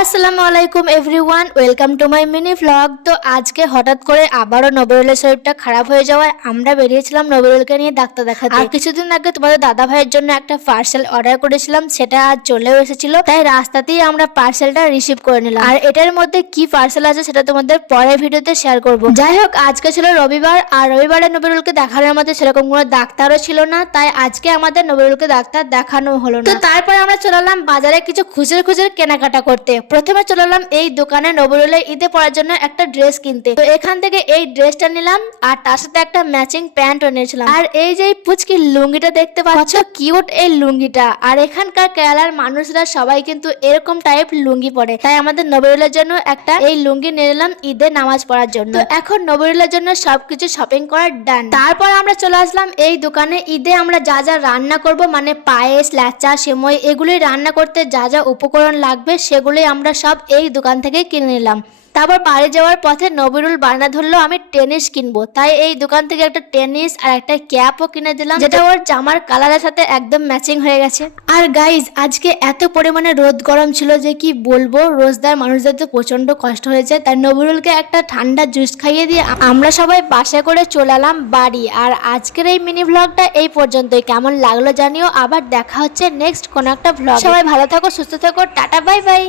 আসসালামু আলাইকুম everyone, welcome to my mini vlog. তো আজকে হঠাৎ করে আবারও নবরুলের শরীরটা খারাপ হয়ে যাওয়ায় আমরা বেরিয়েছিলাম নবরুলকে নিয়ে ডাক্তার দেখাতে। আর কিছুদিন আগে তোমাদের দাদা ভাইয়ের জন্য একটা পার্সেল অর্ডার করেছিলাম, সেটা আজ চলেও এসেছিল, তাই রাস্তাতেই আমরা পার্সেলটা রিসিভ করে নিলাম। আর এটার মধ্যে কি পার্সেল আছে সেটা তোমাদের পরের ভিডিওতে শেয়ার করব। যাই হোক, আজকে ছিল রবিবার, আর রবিবারে নবরুলকে দেখানোর মধ্যে সেরকম কোনো ডাক্তারও ছিল না, তাই আজকে আমাদের নবরুলকে ডাক্তার দেখানো হলো না। তো তারপর আমরা চলে এলাম বাজারে কিছু খুচরো কেনাকাটা করতে। প্রথমে চলে এলাম এই দোকানে নবরুলের ঈদে পরার জন্য একটা ড্রেস কিনতে। তো এখান থেকে এই ড্রেসটা নিলাম, আর তার সাথে একটা ম্যাচিং প্যান্টও নিয়েছিলাম। আর এই যে পুচকি লুঙ্গিটা দেখতে পাচ্ছ, কিউট এই লুঙ্গিটা। আর এখানকার কেরালার মানুষরা সবাই কিন্তু এরকম টাইপ লুঙ্গি পরে, তাই আমাদের নবরুলের জন্য একটা এই লুঙ্গি নিয়ে নিলাম ঈদে নামাজ পড়ার জন্য। তো এখন নবরুলের জন্য সবকিছু শপিং করার ডান। তারপর আমরা চলে আসলাম এই দোকানে। ঈদে আমরা যা যা রান্না করব, মানে পায়েস, ল্যাচা, সেমই, এগুলি রান্না করতে যা যা উপকরণ লাগবে সেগুলি আমরা সব এই দোকান থেকে কিনে নিলাম। তারপর বাড়ি যাওয়ার পথে নবরুল বায়না ধরলো আমি টেনিস কিনবো, তাই এই দোকান থেকে একটা টেনিস আর একটা ক্যাপও কিনে দিলাম, যেটা ওর জামার কালারের সাথে একদম ম্যাচিং হয়ে গেছে। আর গাইজ, আজকে এত পরিমাণে রোদ গরম ছিল যে কি বলবো, রোজদার মানুষদের তো প্রচন্ড কষ্ট হয়েছে, তাই নবরুলকে একটা ঠান্ডা জুস খাইয়ে দিয়ে আমরা সবাই বাসে করে চলে এলাম বাড়ি। আর আজকের এই মিনি ভ্লগটা এই পর্যন্তই। কেমন লাগলো জানিও। আবার দেখা হচ্ছে নেক্সট কোন একটা ভ্লগ। সবাই ভালো থাকো, সুস্থ থাকো, টাটা, বাই বাই।